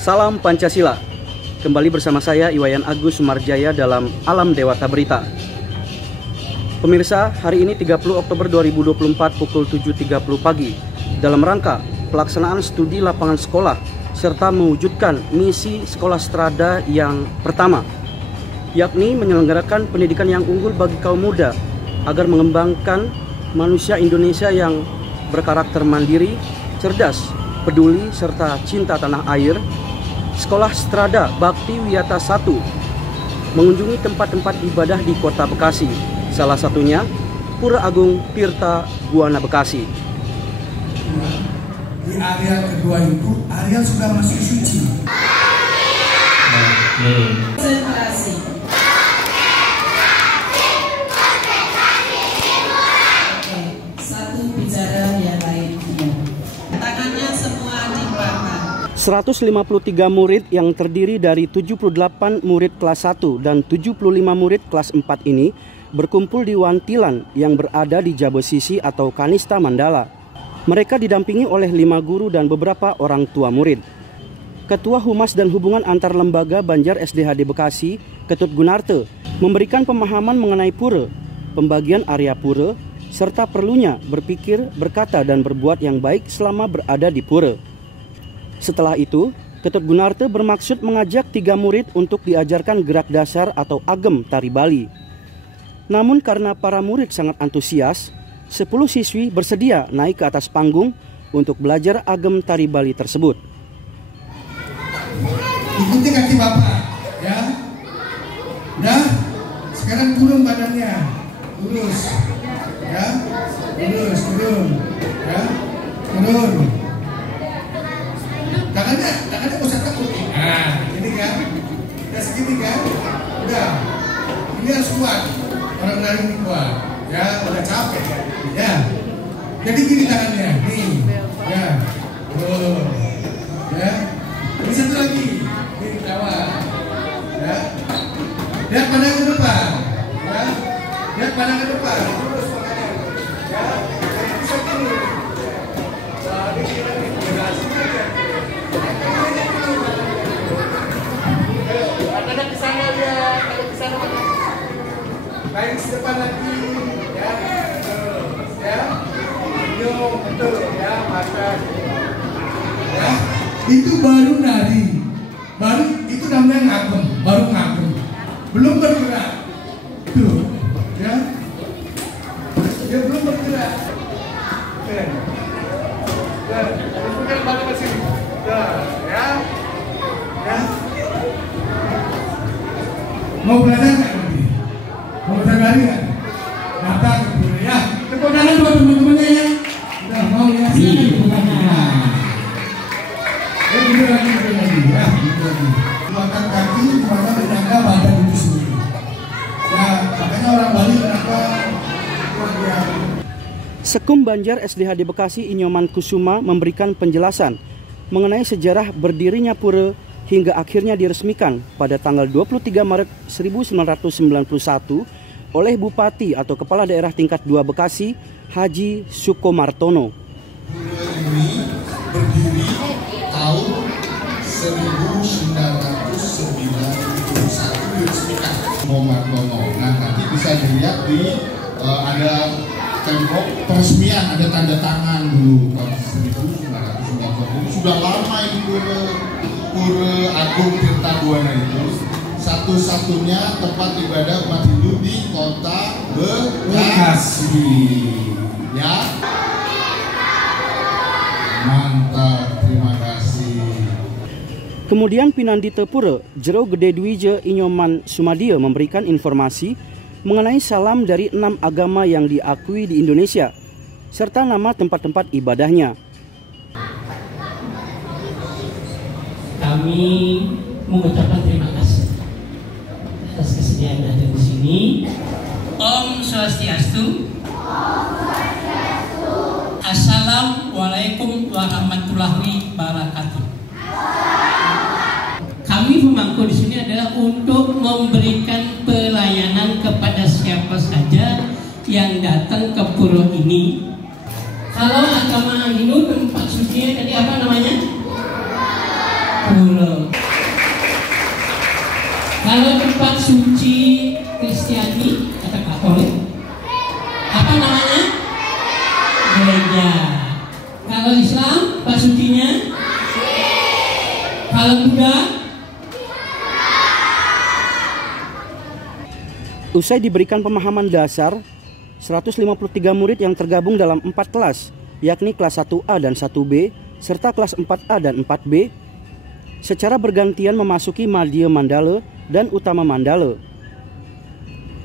Salam Pancasila. Kembali bersama saya Iwayan Agus Sumarjaya dalam Alam Dewata Berita. Pemirsa, hari ini 30 Oktober 2024 pukul 7.30 pagi, dalam rangka pelaksanaan studi lapangan sekolah serta mewujudkan misi sekolah strada yang pertama, yakni menyelenggarakan pendidikan yang unggul bagi kaum muda agar mengembangkan manusia Indonesia yang berkarakter mandiri, cerdas, peduli, serta cinta tanah air. Sekolah Strada Bakti Wiyata 1 mengunjungi tempat-tempat ibadah di Kota Bekasi, salah satunya Pura Agung Tirta Buana Bekasi. Di area kedua itu, area sudah masuk suci. Konsentrasi. Satu bicara yang lain. Tangannya semua dibakar. 153 murid yang terdiri dari 78 murid kelas 1 dan 75 murid kelas 4 ini berkumpul di Wantilan yang berada di Jabosisi atau Kanista Mandala. Mereka didampingi oleh 5 guru dan beberapa orang tua murid. Ketua Humas dan Hubungan Antar Lembaga Banjar SDHD Bekasi, Ketut Gunarte, memberikan pemahaman mengenai pura, pembagian area pura, serta perlunya berpikir, berkata, dan berbuat yang baik selama berada di pura. Setelah itu, Ketut Gunarte bermaksud mengajak 3 murid untuk diajarkan gerak dasar atau agem tari Bali. Namun karena para murid sangat antusias, 10 siswi bersedia naik ke atas panggung untuk belajar agem tari Bali tersebut. Ikuti kaki Bapak, ya. Udah, sekarang turun badannya, lurus, ya, lurus, turun, ya, turun. Tangannya nggak usah takut. Nah, ini kan, udah segini kan, udah. Ini harus kuat, orang lari ini kuat, ya, udah capek, ya. Jadi gini tangannya, nih, ya, ya. Ini satu lagi, ini kawat, ya. Lihat pandang ke depan, ya. Lihat pandang ke depan, terus makanya, ya. Bisa gini. Nah, ini berhasil aja. Ada ke sana dia, kalau ke sana mana? Baik di depan lagi, ya. Ya. Betul, ya, mata. Ya. Itu baru nari. Baru itu namanya ngagem, baru ngagem. Belum bergerak. Tuh, ya. Dia belum bergerak. Oke. Dan kemudian balik ke sini. Ya. Ya. Mau belajar nggak nanti? Mau belajar lari nggak? Mata ke ya. Tepuk tangan buat teman-temannya ya. Udah mau ya? Tepuk tangan. Gitu lagi ya. Gunakan kaki, gunakan menyangga badan itu sendiri. Ya, makanya orang Bali kenapa? Sekum Banjar SDHD Bekasi Inyoman Kusuma memberikan penjelasan mengenai sejarah berdirinya pura hingga akhirnya diresmikan pada tanggal 23 Maret 1991 oleh Bupati atau Kepala Daerah Tingkat 2 Bekasi, Haji Sukomartono. Pura ini berdiri tahun 1991 diresmikan Sukomartono. Nah, nanti bisa dilihat di ada tembok peresmian, ada tanda tangan dulu tahun 1990. Sudah lama ini Pura Agung Tirta Buana itu satu-satunya tempat ibadah umat Hindu di Kota Bekasi. Ya, mantap, terima kasih. Kemudian Pinandita Pura Jero Gede Dwija Inyoman Sumadia memberikan informasi mengenai salam dari 6 agama yang diakui di Indonesia serta nama tempat-tempat ibadahnya. Kami mengucapkan terima kasih atas kesediaan hadir di sini. Om Swastiastu. Assalamualaikum warahmatullahi wabarakatuh. Kami pemangku di sini adalah untuk memberikan pelayanan kepada siapa saja yang datang ke pura ini. Kalau agama Hindu tempat sucinya tadi apa namanya? pura. Kalau tempat suci Kristiani atau Katolik, apa namanya? Gereja. Kalau Islam, tempat sucinya? Kalau Buddha? Usai diberikan pemahaman dasar, 153 murid yang tergabung dalam 4 kelas, yakni kelas 1A dan 1B, serta kelas 4A dan 4B, secara bergantian memasuki Madhya Mandala dan Utama Mandala.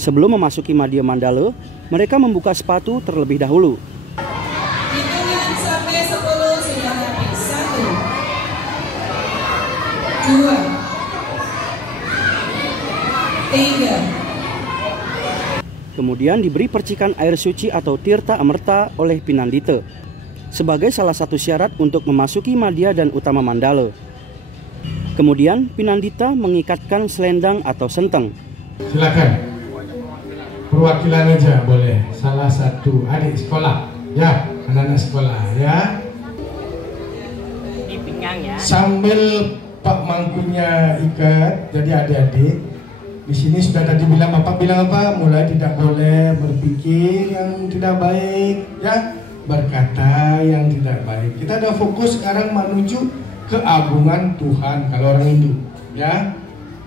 Sebelum memasuki Madhya Mandala, mereka membuka sepatu terlebih dahulu. Hitungan sampai 10 sudah habis. 1, 2, 3. Kemudian diberi percikan air suci atau tirta amerta oleh Pinandita sebagai salah satu syarat untuk memasuki Madhya dan Utama Mandala. Kemudian Pinandita mengikatkan selendang atau senteng. Silakan. Perwakilan aja boleh. Salah satu adik sekolah. Ya, anak-anak sekolah ya. Di pinggang ya. Sambil Pak Mangkunya ikat, jadi adik-adik di sini sudah tadi bilang, Bapak bilang apa? Mulai tidak boleh berpikir yang tidak baik, ya, berkata yang tidak baik. Kita ada fokus sekarang menuju keagungan Tuhan kalau orang Hindu, ya,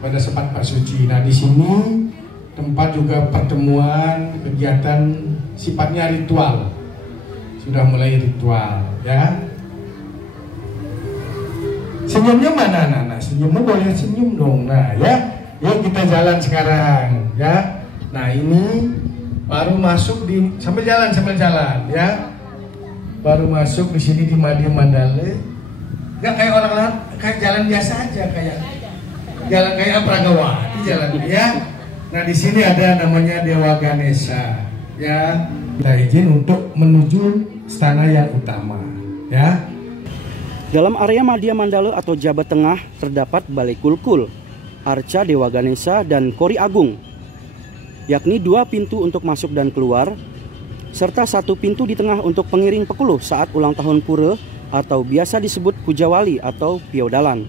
pada sempat Pak Suci. Nah di sini tempat juga pertemuan, kegiatan sifatnya ritual, sudah mulai ritual, ya. Senyumnya mana anak-anak? Senyumnya boleh senyum dong, nah ya. Yuk kita jalan sekarang, ya. Nah ini baru masuk di sambil jalan ya. Baru masuk di sini di Madhya Mandala. Gak kayak orang lain, kayak jalan biasa aja, kayak jalan kayak Pragawati jalan ya. Nah di sini ada namanya Dewa Ganesha, ya. Kita izin untuk menuju istana yang utama, ya. Dalam area Madhya Mandala atau Jabat Tengah terdapat Balai Kulkul, Arca Dewa Ganesha dan Kori Agung, yakni 2 pintu untuk masuk dan keluar, serta 1 pintu di tengah untuk pengiring pekuluh saat ulang tahun pura atau biasa disebut Pujawali atau Piodalan.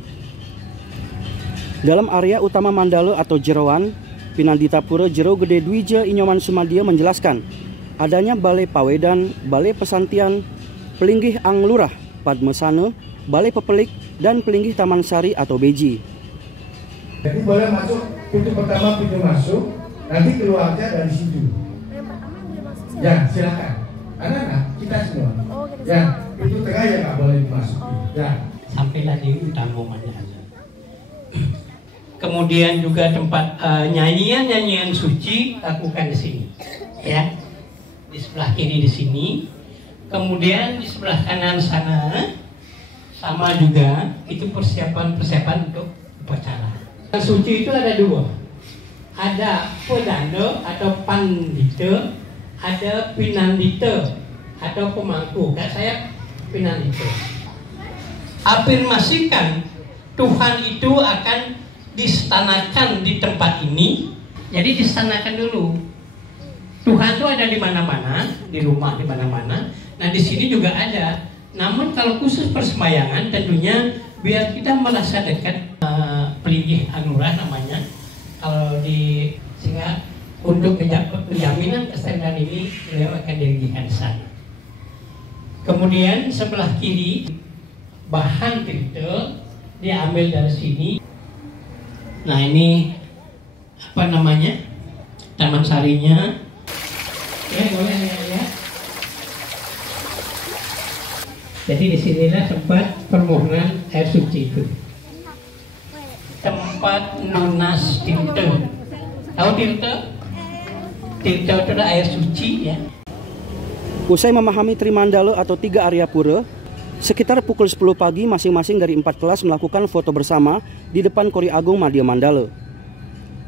Dalam area utama Mandala atau Jeroan, Pinandita Pura Jero Gede Dwija Inyoman Sumadya menjelaskan adanya Balai Pawedan, Balai Pesantian, Pelinggih Anglurah, Padmasana, Balai Pepelik, dan Pelinggih Taman Sari atau Beji. Jadi boleh masuk pintu pertama, pintu masuk, nanti keluarnya dari situ. Ya silakan, anak-anak kita semua. Ya pintu tengah ya nggak boleh dimasuki. Ya. Sampailah di Utama Mandala. Kemudian juga tempat nyanyian suci lakukan di sini, ya. Di sebelah kiri di sini. Kemudian di sebelah kanan sana sama juga itu persiapan untuk upacara. Suci itu ada 2, ada Pedanda atau Pandita, ada Pinandita atau pemangku. Kak saya Pinandita. Afirmasikan Tuhan itu akan distanakan di tempat ini. Jadi distanakan dulu. Tuhan itu ada di mana-mana, di rumah di mana-mana. Nah di sini juga ada. Namun kalau khusus persembayangan tentunya biar kita merasa dekat. Pelinggih Anurah namanya, kalau di sehingga untuk penjaminan kesehatan ini beliau akan dirigikan sana. Kemudian sebelah kiri bahan tirta diambil dari sini. Nah ini apa namanya, Taman Sarinya, ya boleh ya. Jadi disinilah tempat permohonan air suci itu. Tempat nunas tirta. Tahu tirta? Tirta itu adalah air suci, ya. Usai memahami Trimandala atau 3 area pura, sekitar pukul 10 pagi masing-masing dari 4 kelas melakukan foto bersama di depan Kori Agung Madhya Mandala.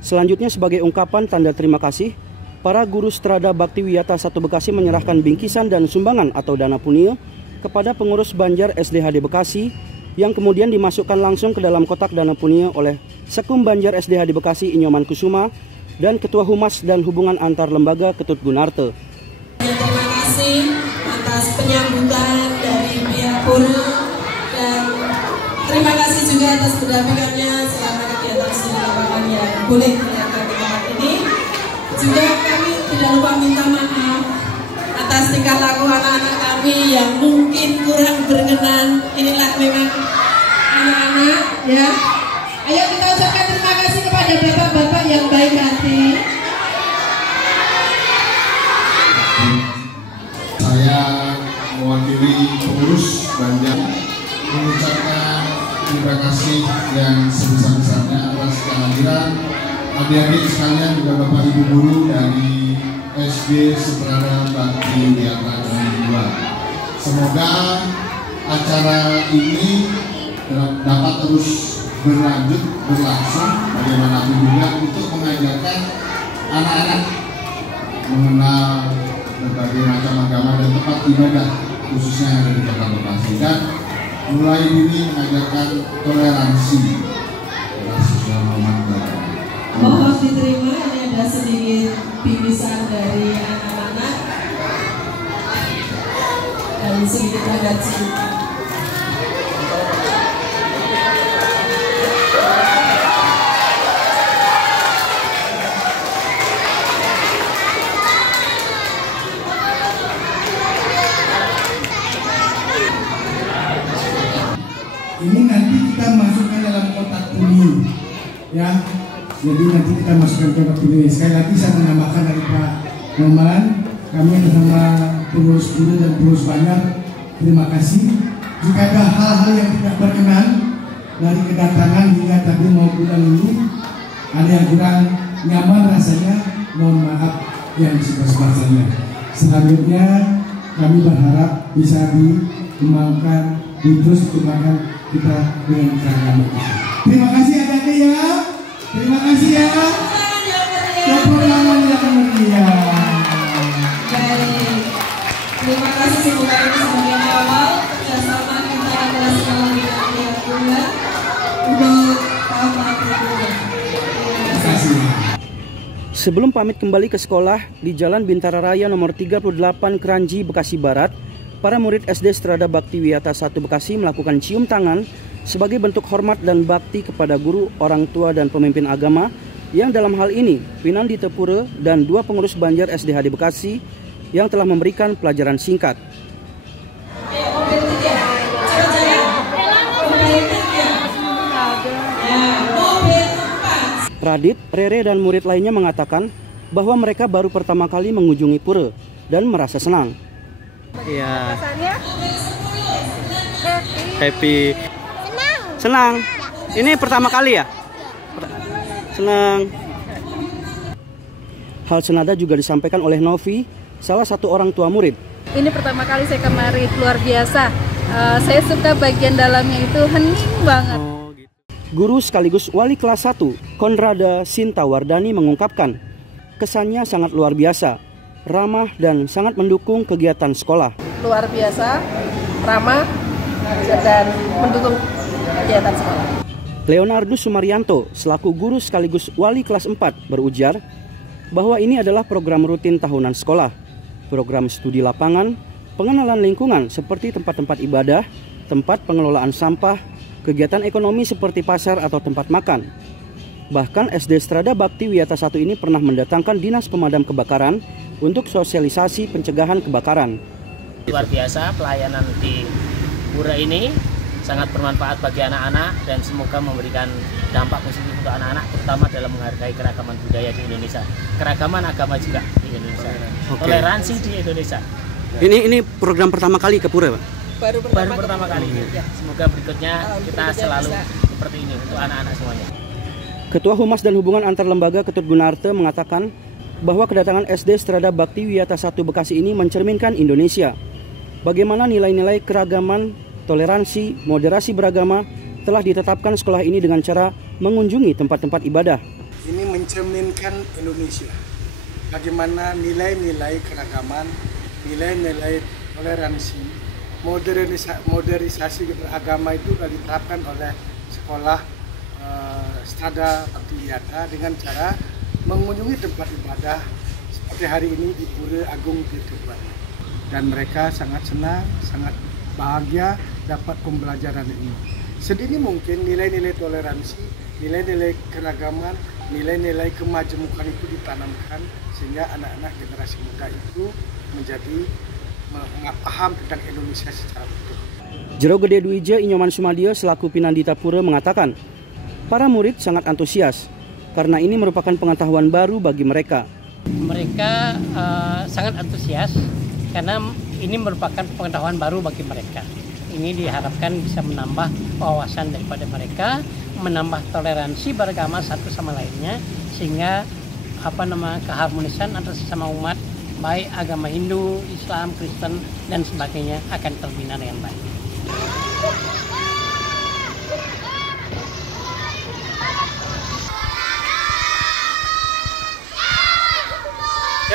Selanjutnya sebagai ungkapan tanda terima kasih, para guru Strada Bakti Wiyata 1 Bekasi menyerahkan bingkisan dan sumbangan atau dana punia kepada pengurus Banjar SDHD Bekasi yang kemudian dimasukkan langsung ke dalam kotak dana punia oleh Sekum Banjar SDHD Bekasi Inyoman Kusuma dan Ketua Humas dan Hubungan Antar Lembaga Ketut Gunarte. Terima kasih atas penyambutan dari pihak pura dan terima kasih juga juga atas pendampingannya selama kegiatan studi lapangan yang boleh dilakukan di tempat ini. Juga kami tidak lupa minta maaf atas tingkah laku anak-anak kami yang mungkin kurang berkenan. Inilah memang anak-anak ya. Ayo kita ucapkan terima kasih kepada bapak-bapak yang baik hati. Saya mewakili pengurus Banjar mengucapkan terima kasih yang sebesar-besarnya atas kehadiran adik-adik sekalian juga Bapak Ibu guru dari SD Setrada Bakti Wiyata 2. Semoga acara ini dapat terus berlanjut, berlangsung bagaimanapun juga untuk mengajarkan anak-anak mengenal berbagai macam agama dan tempat ibadah khususnya yang ada di Kota Bekasi, dan mulai dini mengajarkan toleransi sosial norma beragama. Mohon diterima, ini ada sedikit bingkisan dari anak-anak dan sedikit adat cerita. Ini nanti kita masukkan dalam kotak kuning, ya. Jadi nanti kita masukkan ke kotak kuning. Sekali lagi saya menambahkan dari Pak Noman, kami bersama pengurus guru dan pengurus Banjar, terima kasih. Jika ada hal-hal yang tidak berkenan dari kedatangan hingga tadi mau pulang ini, ada yang kurang nyaman rasanya, mohon maaf yang sebesar-besarnya. Selanjutnya kami berharap bisa dikembangkan, terus dikembangkan kita dengan keragaman itu. Terima kasih adik-adik ya. Terima kasih ya. Kepulangan yang mulia. Baik. Terima kasih semoga ini sebagai awal kerjasama kita adalah sekolah dengan pihak juga untuk tahun berikutnya. Terima kasih. Sebelum pamit kembali ke sekolah di Jalan Bintara Raya nomor 38 Kranji, Bekasi Barat, para murid SD Setrada Bakti Wiyata 1 Bekasi melakukan cium tangan sebagai bentuk hormat dan bakti kepada guru, orang tua, dan pemimpin agama yang dalam hal ini Pinandi Tepure dan 2 pengurus Banjar SDHD Bekasi yang telah memberikan pelajaran singkat. Radit, Rere, dan murid lainnya mengatakan bahwa mereka baru pertama kali mengunjungi pura dan merasa senang. Iya. Happy. Senang. Ini pertama kali ya? Senang. Hal senada juga disampaikan oleh Novi, salah satu orang tua murid. Ini pertama kali saya kemari, luar biasa. Saya suka bagian dalamnya itu hening banget. Guru sekaligus wali kelas 1, Konrada Sintawardani mengungkapkan, kesannya sangat luar biasa, ramah dan sangat mendukung kegiatan sekolah. Luar biasa, ramah dan mendukung kegiatan sekolah. Leonardus Sumaryanto selaku guru sekaligus wali kelas 4 berujar bahwa ini adalah program rutin tahunan sekolah, program studi lapangan, pengenalan lingkungan seperti tempat-tempat ibadah, tempat pengelolaan sampah, kegiatan ekonomi seperti pasar atau tempat makan. Bahkan SD Setrada Bakti Wiyata 1 ini pernah mendatangkan dinas pemadam kebakaran untuk sosialisasi pencegahan kebakaran. Luar biasa pelayanan di pura ini sangat bermanfaat bagi anak-anak dan semoga memberikan dampak positif untuk anak-anak, terutama dalam menghargai keragaman budaya di Indonesia, keragaman agama juga di Indonesia, toleransi di Indonesia. Ini program pertama kali ke pura, Pak? Baru pertama kali. Ya. Semoga berikutnya kita selalu seperti ini untuk anak-anak semuanya. Ketua Humas dan Hubungan Antar Lembaga Ketut Gunarte mengatakan bahwa kedatangan SD Setrada Bakti Wiyata 1 Bekasi ini mencerminkan Indonesia. Bagaimana nilai-nilai keragaman, toleransi, moderasi beragama telah ditetapkan sekolah ini dengan cara mengunjungi tempat-tempat ibadah. Ini mencerminkan Indonesia. Bagaimana nilai-nilai keragaman, nilai-nilai toleransi, modernisasi beragama itu sudah diterapkan oleh sekolah Setrada Bakti Wiyata dengan cara mengunjungi tempat ibadah seperti hari ini di Pura Agung Tirtobani. Dan mereka sangat senang, sangat bahagia dapat pembelajaran ini. sedini mungkin nilai-nilai toleransi, nilai-nilai keragaman, nilai-nilai kemajemukan itu ditanamkan sehingga anak-anak generasi muda itu menjadi paham tentang Indonesia secara utuh. Jero Gede Duije Inyoman Sumadio selaku Pinandita Pura mengatakan, para murid sangat antusias karena ini merupakan pengetahuan baru bagi mereka. Mereka sangat antusias karena ini merupakan pengetahuan baru bagi mereka. Ini diharapkan bisa menambah wawasan daripada mereka, menambah toleransi beragama satu sama lainnya, sehingga keharmonisan antara sesama umat, baik agama Hindu, Islam, Kristen, dan sebagainya akan terbina dengan baik.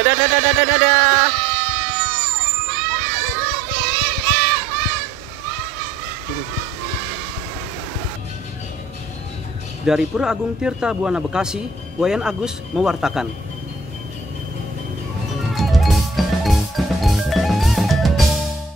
Dadah. Dari Pura Agung Tirta Buana Bekasi, Wayan Agus mewartakan.